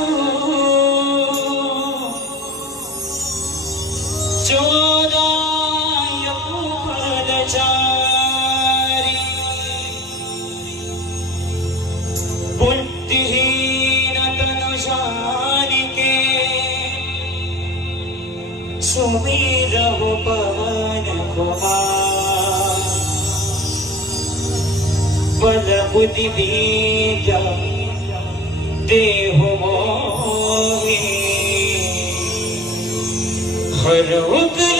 सो चोदाय फलचारी बुद्धिहीन तनु जानिके सुमिरहु पवन कुमार बल बुद्धि विद्या देहु मोहि हर उग्र